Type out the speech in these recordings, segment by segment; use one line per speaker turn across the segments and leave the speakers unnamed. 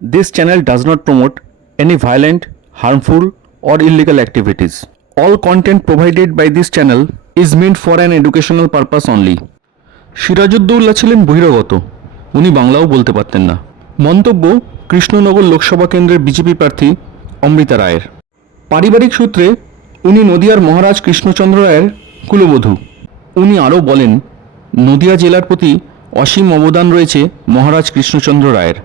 This channel does not promote any violent, harmful, or illegal activities. All content provided by this channel is meant for an educational purpose only. Sirajuddaulah ছিলেন বহিরাগত। উনি বাংলাও বলতে পারতেন না। মন্তব্য কৃষ্ণনগর লোকসভা কেন্দ্রের বিজেপি প্রার্থী অমৃতা রায়ের। পারিবারিক সূত্রে উনি নদিয়ার মহারাজ কৃষ্ণচন্দ্র রায়ের কুলবধূ। উনি আরও বলেন নদিয়া জেলার প্রতি অসীম অবদান রয়েছে মহারাজ কৃষ্ণচন্দ্র রায়ের।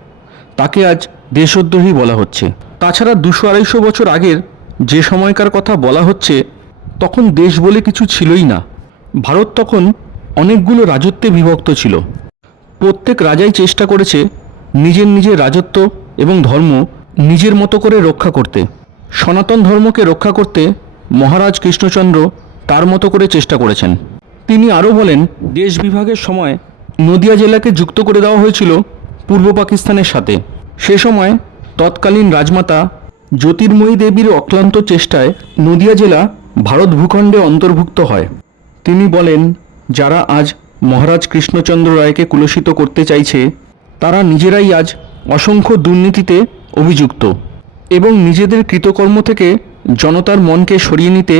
তাকে আজ দেশদ্রোহী বলা হচ্ছে। তাছাড়া দুশো আড়াইশো বছর আগের যে সময়কার কথা বলা হচ্ছে, তখন দেশ বলে কিছু ছিলই না। ভারত তখন অনেকগুলো রাজত্বে বিভক্ত ছিল। প্রত্যেক রাজাই চেষ্টা করেছে নিজের নিজের রাজত্ব এবং ধর্ম নিজের মতো করে রক্ষা করতে। সনাতন ধর্মকে রক্ষা করতে মহারাজ কৃষ্ণচন্দ্র তার মতো করে চেষ্টা করেছেন। তিনি আরও বলেন, দেশ বিভাগের সময় নদিয়া জেলাকে যুক্ত করে দেওয়া হয়েছিল পূর্ব পাকিস্তানের সাথে। সে সময় তৎকালীন রাজমাতা জ্যোতির্ময়ী দেবীর অক্লান্ত চেষ্টায় নদিয়া জেলা ভারত ভূখণ্ডে অন্তর্ভুক্ত হয়। তিনি বলেন, যারা আজ মহারাজ কৃষ্ণচন্দ্র রায়কে কুলসিত করতে চাইছে, তারা নিজেরাই আজ অসংখ্য দুর্নীতিতে অভিযুক্ত এবং নিজেদের কৃতকর্ম থেকে জনতার মনকে সরিয়ে নিতে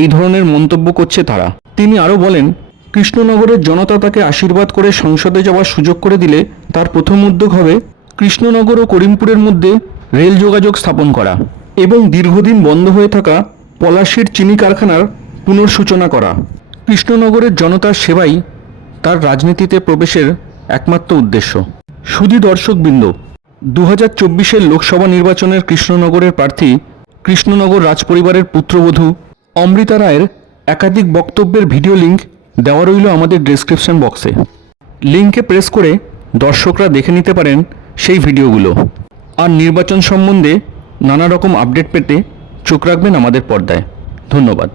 এই ধরনের মন্তব্য করছে তারা। তিনি আরও বলেন কৃষ্ণনগরের জনতা তাকে আশীর্বাদ করে সংসদে যাওয়ার সুযোগ করে দিলে তার প্রথম উদ্যোগ হবে কৃষ্ণনগর ও করিমপুরের মধ্যে রেল যোগাযোগ স্থাপন করা এবং দীর্ঘদিন বন্ধ হয়ে থাকা পলাশির চিনি কারখানার পুনর্সূচনা করা। কৃষ্ণনগরের জনতার সেবাই তার রাজনীতিতে প্রবেশের একমাত্র উদ্দেশ্য। সুদী দর্শকবৃন্দ দু হাজার চব্বিশের লোকসভা নির্বাচনের কৃষ্ণনগরের প্রার্থী কৃষ্ণনগর রাজপরিবারের পুত্রবধূ অমৃতা রায়ের একাধিক বক্তব্যের ভিডিও লিংক দেওয়া রইল আমাদের ডেসক্রিপশন বক্সে লিঙ্কে প্রেস করে দর্শকরা দেখে নিতে পারেন সেই ভিডিওগুলো। আর নির্বাচন সম্বন্ধে নানা রকম আপডেট পেতে চোখ রাখবেন আমাদের পর্দায়। ধন্যবাদ।